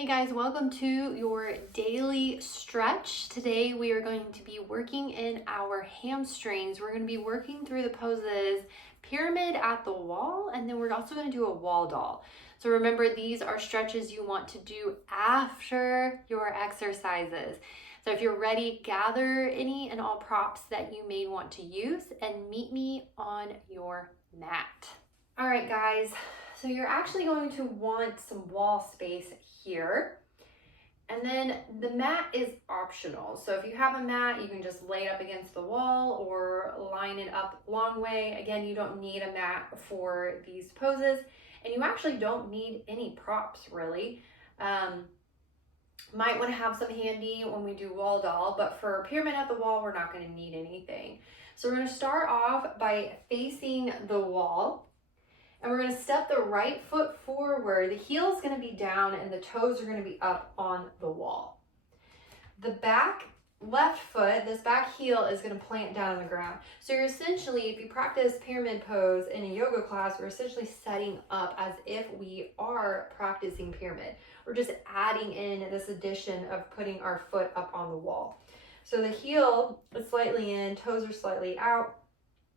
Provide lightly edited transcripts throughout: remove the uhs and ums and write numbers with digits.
Hey guys, welcome to your daily stretch. Today we are going to be working in our hamstrings. We're going to be working through the poses pyramid at the wall, and then we're also going to do a wall doll. So remember, these are stretches you want to do after your exercises. So if you're ready, gather any and all props that you may want to use and meet me on your mat. All right, guys. So you're actually going to want some wall space here. And then the mat is optional. So if you have a mat, you can just lay it up against the wall or line it up long way. Again, you don't need a mat for these poses, and you actually don't need any props really. Might want to have some handy when we do wall doll, but for pyramid at the wall, we're not going to need anything. So we're going to start off by facing the wall. And we're going to step the right foot forward. The heel is going to be down and the toes are going to be up on the wall. The back left foot, this back heel is going to plant down on the ground. So you're essentially, if you practice pyramid pose in a yoga class, we're essentially setting up as if we are practicing pyramid. We're just adding in this addition of putting our foot up on the wall. So the heel is slightly in, toes are slightly out,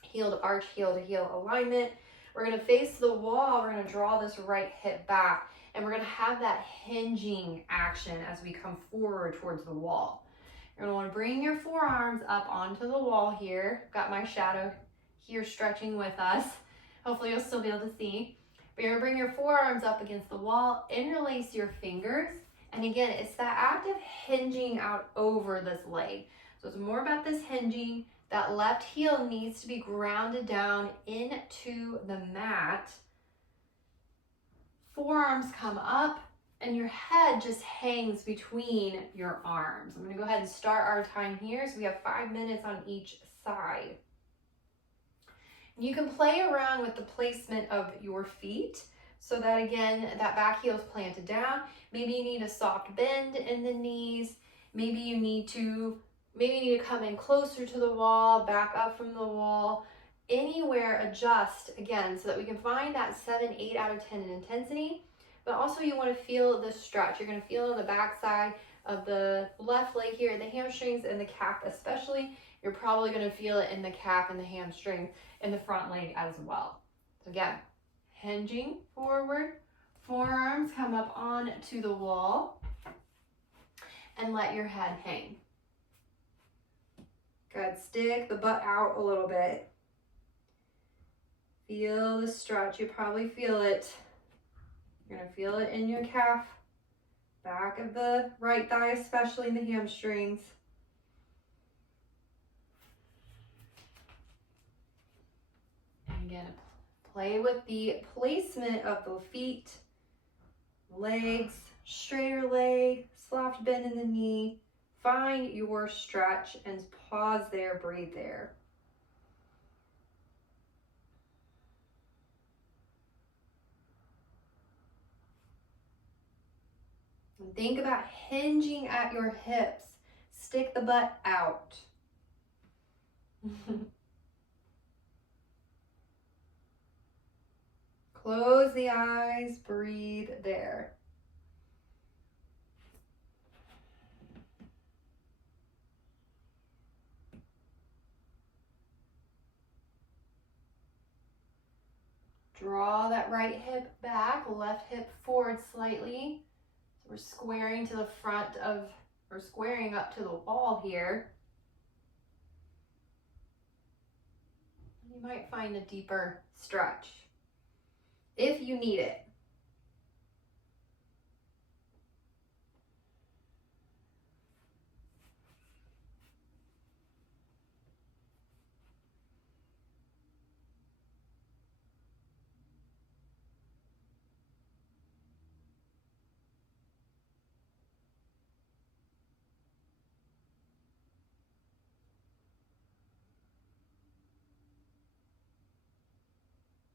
heel to arch, heel to heel alignment. We're going to face the wall. We're going to draw this right hip back, and we're going to have that hinging action as we come forward towards the wall. You're going to want to bring your forearms up onto the wall here. Got my shadow here stretching with us. Hopefully you'll still be able to see. But you're going to bring your forearms up against the wall, interlace your fingers, and again, it's that act of hinging out over this leg. So it's more about this hinging. That left heel needs to be grounded down into the mat. Forearms come up and your head just hangs between your arms. I'm going to go ahead and start our time here. So we have 5 minutes on each side. You can play around with the placement of your feet so that again, that back heel is planted down. Maybe you need a soft bend in the knees. Maybe you need to come in closer to the wall, back up from the wall, anywhere adjust, again, so that we can find that 7, 8 out of 10 in intensity, but also you want to feel the stretch. You're going to feel it on the back side of the left leg here, the hamstrings and the calf especially. You're probably going to feel it in the calf and the hamstring and the front leg as well. So again, hinging forward, forearms come up onto the wall, and let your head hang. Good, stick the butt out a little bit. Feel the stretch, you probably feel it. You're gonna feel it in your calf, back of the right thigh, especially in the hamstrings. And again, play with the placement of the feet, legs, straighter leg, soft bend in the knee. Find your stretch and pause there, breathe there. And think about hinging at your hips. Stick the butt out. Close the eyes, breathe there. Draw that right hip back, left hip forward slightly. So we're squaring to the front of, or squaring up to the wall here. You might find a deeper stretch if you need it.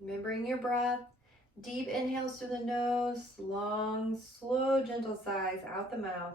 Remembering your breath, deep inhales through the nose, long, slow, gentle sighs out the mouth.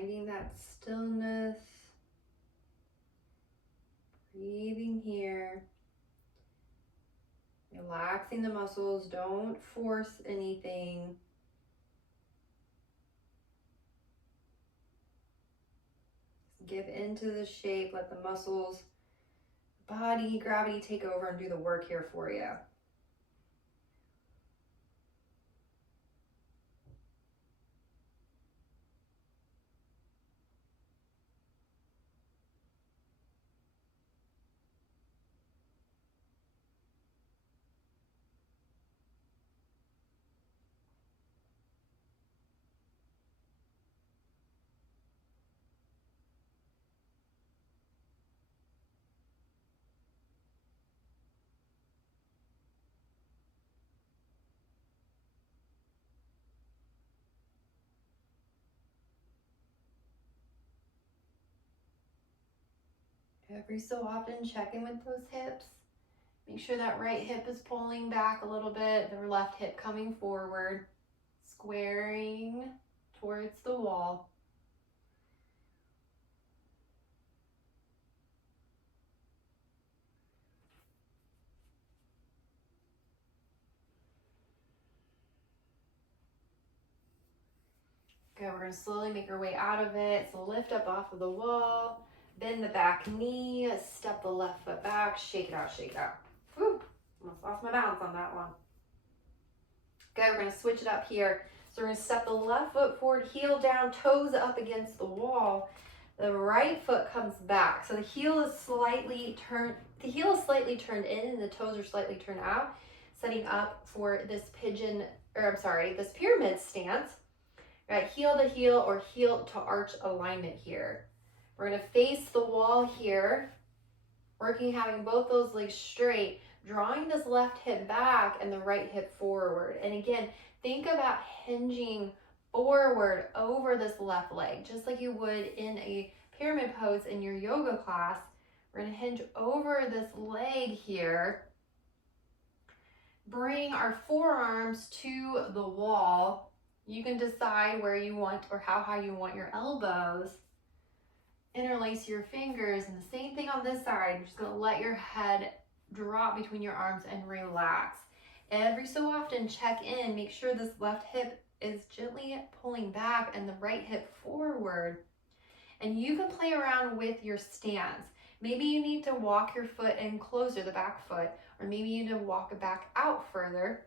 Finding that stillness. Breathing here. Relaxing the muscles. Don't force anything. Give into the shape. Let the muscles, body, gravity take over and do the work here for you. Every so often, check in with those hips. Make sure that right hip is pulling back a little bit, the left hip coming forward, squaring towards the wall. Okay, we're going to slowly make our way out of it. So lift up off of the wall, bend the back knee, step the left foot back, shake it out, shake it out. Whew, almost lost my balance on that one. Okay, we're going to switch it up here. So we're going to step the left foot forward, heel down, toes up against the wall. The right foot comes back. So the heel is slightly turned in and the toes are slightly turned out, setting up for this this pyramid stance. Right, heel to heel or heel to arch alignment here. We're going to face the wall here, having both those legs straight, drawing this left hip back and the right hip forward. And again, think about hinging forward over this left leg, just like you would in a pyramid pose in your yoga class. We're going to hinge over this leg here. Bring our forearms to the wall. You can decide where you want or how high you want your elbows. Interlace your fingers, and the same thing on this side. You're just going to let your head drop between your arms and relax. Every so often, check in. Make sure this left hip is gently pulling back and the right hip forward. And you can play around with your stance. Maybe you need to walk your foot in closer, the back foot, or maybe you need to walk it back out further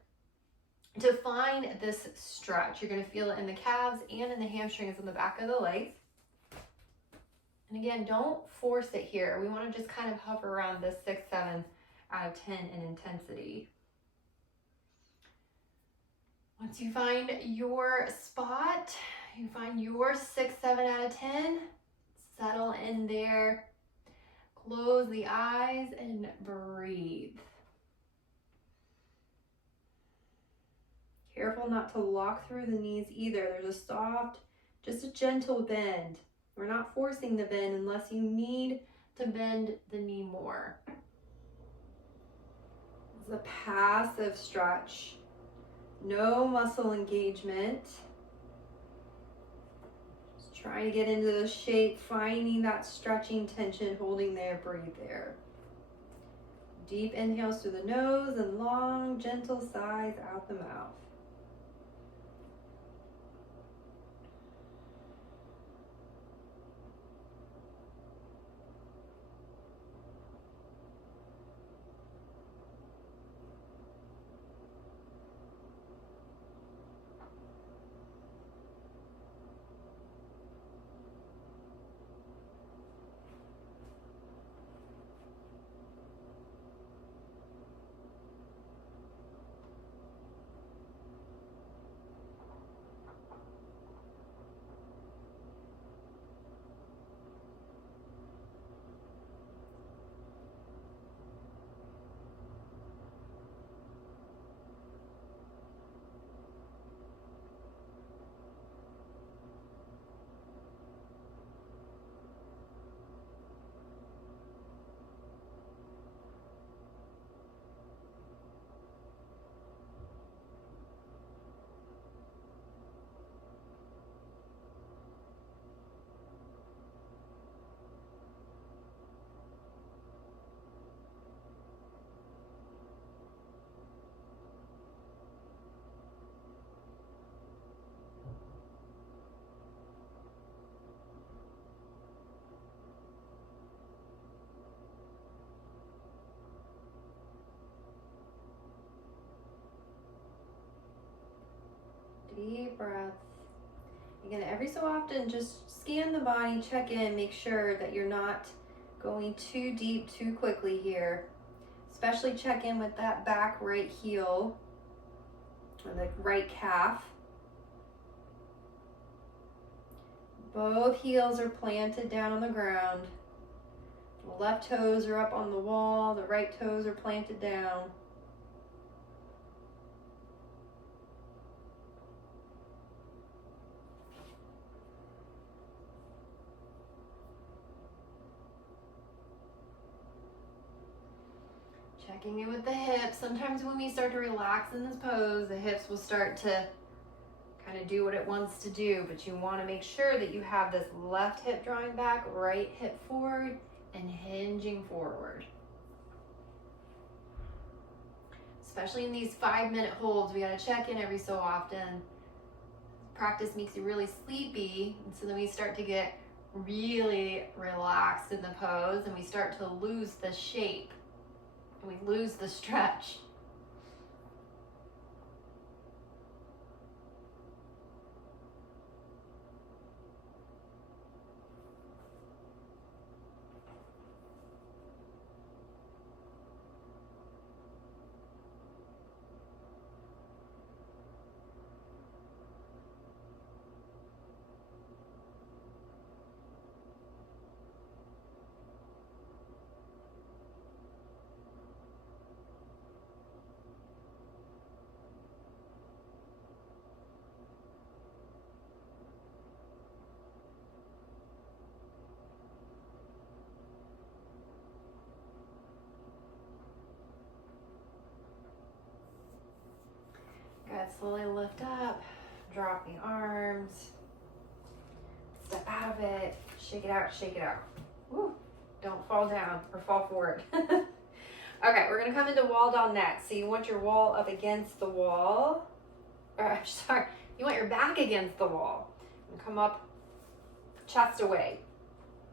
to find this stretch. You're going to feel it in the calves and in the hamstrings in the back of the legs. And again, don't force it here. We want to just kind of hover around this 6, 7 out of 10 in intensity. Once you find your spot, you find your 6, 7 out of 10, settle in there, close the eyes and breathe. Careful not to lock through the knees either. There's a soft, just a gentle bend. We're not forcing the bend unless you need to bend the knee more. It's a passive stretch. No muscle engagement. Just trying to get into the shape, finding that stretching tension, holding there, breathe there. Deep inhales through the nose and long, gentle sighs out the mouth. Deep breath. Again, every so often, just scan the body, check in, make sure that you're not going too deep too quickly here. Especially check in with that back right heel or the right calf. Both heels are planted down on the ground. The left toes are up on the wall, the right toes are planted down. Checking in with the hips. Sometimes when we start to relax in this pose, the hips will start to kind of do what it wants to do, but you want to make sure that you have this left hip drawing back, right hip forward, and hinging forward. Especially in these 5-minute holds, we got to check in every so often. Practice makes you really sleepy, and so then we start to get really relaxed in the pose, and we start to lose the shape, and we lose the stretch. Good, slowly lift up, drop the arms, step out of it, shake it out, shake it out. Woo. Don't fall down or fall forward. Okay, we're gonna come into wall down next. So you want your wall up against the wall, or sorry, you want your back against the wall. And come up, chest away.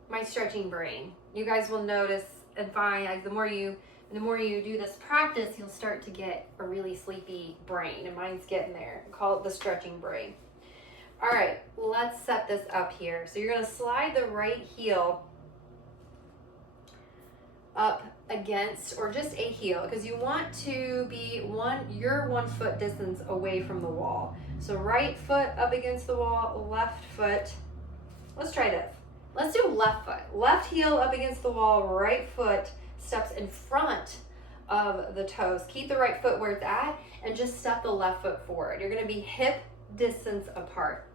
My stretching brain. You guys will notice and find like the more you do this practice, you'll start to get a really sleepy brain, and mine's getting there. I call it the stretching brain. All right, let's set this up here. So you're gonna slide the right heel up against, or just a heel, because you want to be you're 1 foot distance away from the wall. So right foot up against the wall, left foot. Let's try this. Let's do left foot. Left heel up against the wall, right foot steps in front of the toes. Keep the right foot where it's at and just step the left foot forward. You're gonna be hip distance apart.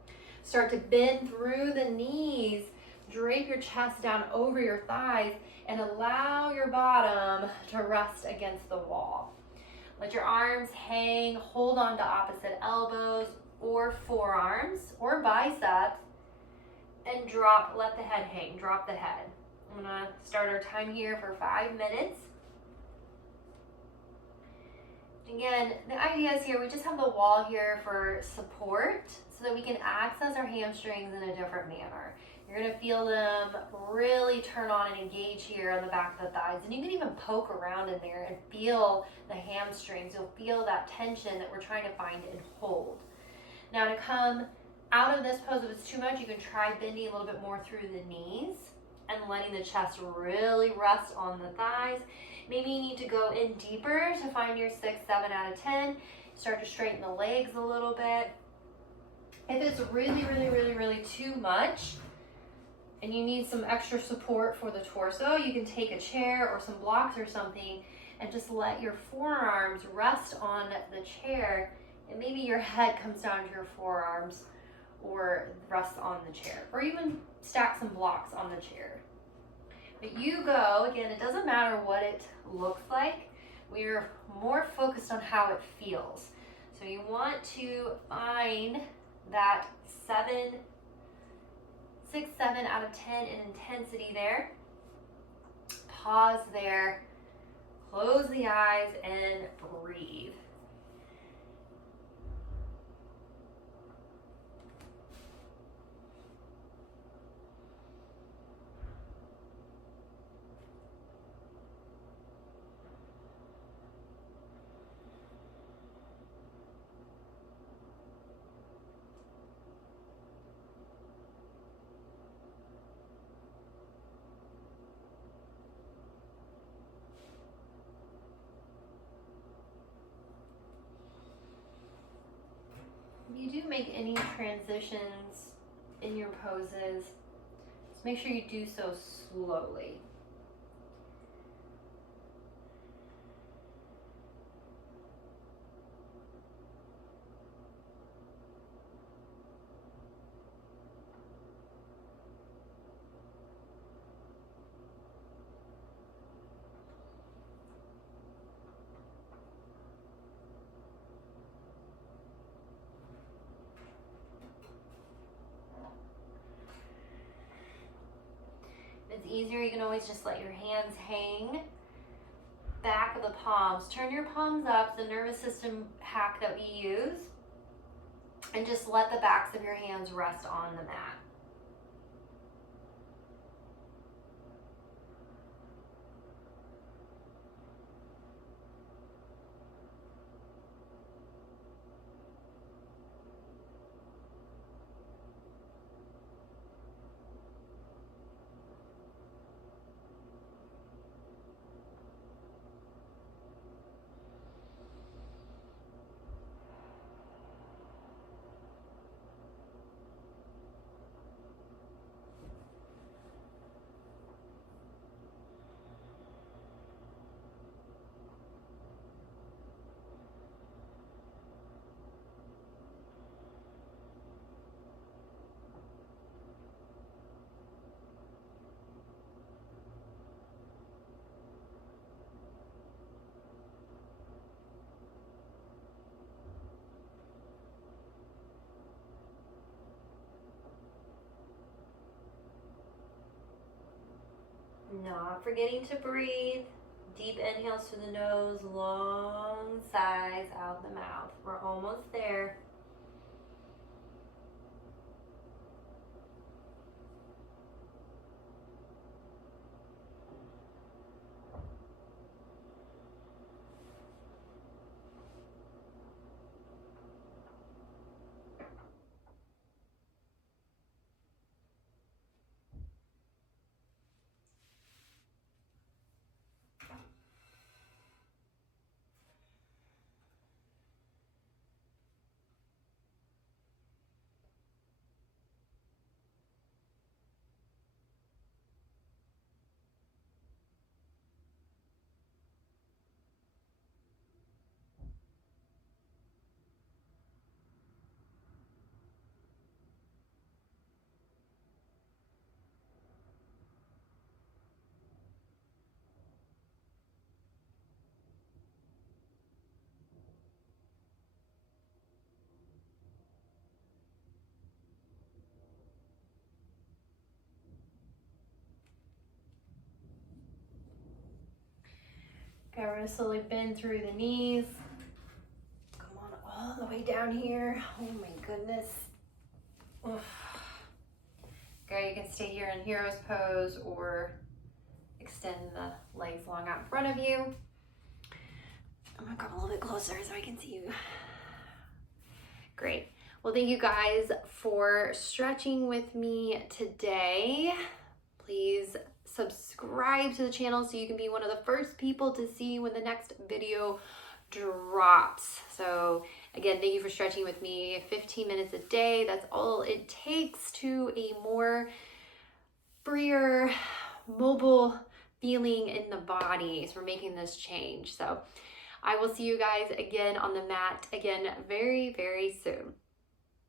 Start to bend through the knees, drape your chest down over your thighs, and allow your bottom to rest against the wall. Let your arms hang, hold on to opposite elbows or forearms or biceps, and drop, let the head hang, drop the head. I'm gonna start our time here for 5 minutes. Again, the idea is here, we just have the wall here for support so that we can access our hamstrings in a different manner. You're gonna feel them really turn on and engage here on the back of the thighs. And you can even poke around in there and feel the hamstrings. You'll feel that tension that we're trying to find and hold. Now to come out of this pose, if it's too much, you can try bending a little bit more through the knees and letting the chest really rest on the thighs. Maybe you need to go in deeper to find your 6, 7 out of 10. Start to straighten the legs a little bit. If it's really too much and you need some extra support for the torso, you can take a chair or some blocks or something and just let your forearms rest on the chair, and maybe your head comes down to your forearms or rests on the chair, or even stack some blocks on the chair. But you go, again, it doesn't matter what it looks like. We're more focused on how it feels. So you want to find that 6, 7 out of 10 in intensity there. Pause there, close the eyes, and breathe. make any transitions in your poses, just make sure you do so slowly. If it's easier, you can always just let your hands hang back of the palms. Turn your palms up, the nervous system hack that we use, and just let the backs of your hands rest on the mat. Not forgetting to breathe. Deep inhales through the nose, long sighs out the mouth. We're almost there. Okay, we're gonna slowly bend through the knees. Come on all the way down here. Oh my goodness. Oof. Okay, you can stay here in hero's pose or extend the legs long out in front of you. I'm gonna come a little bit closer so I can see you. Great. Well, thank you guys for stretching with me today. Please subscribe to the channel so you can be one of the first people to see when the next video drops. So again, thank you for stretching with me. 15 minutes a day, that's all it takes to a more freer, mobile feeling in the body. So we're making this change. So I will see you guys again on the mat again very, very soon.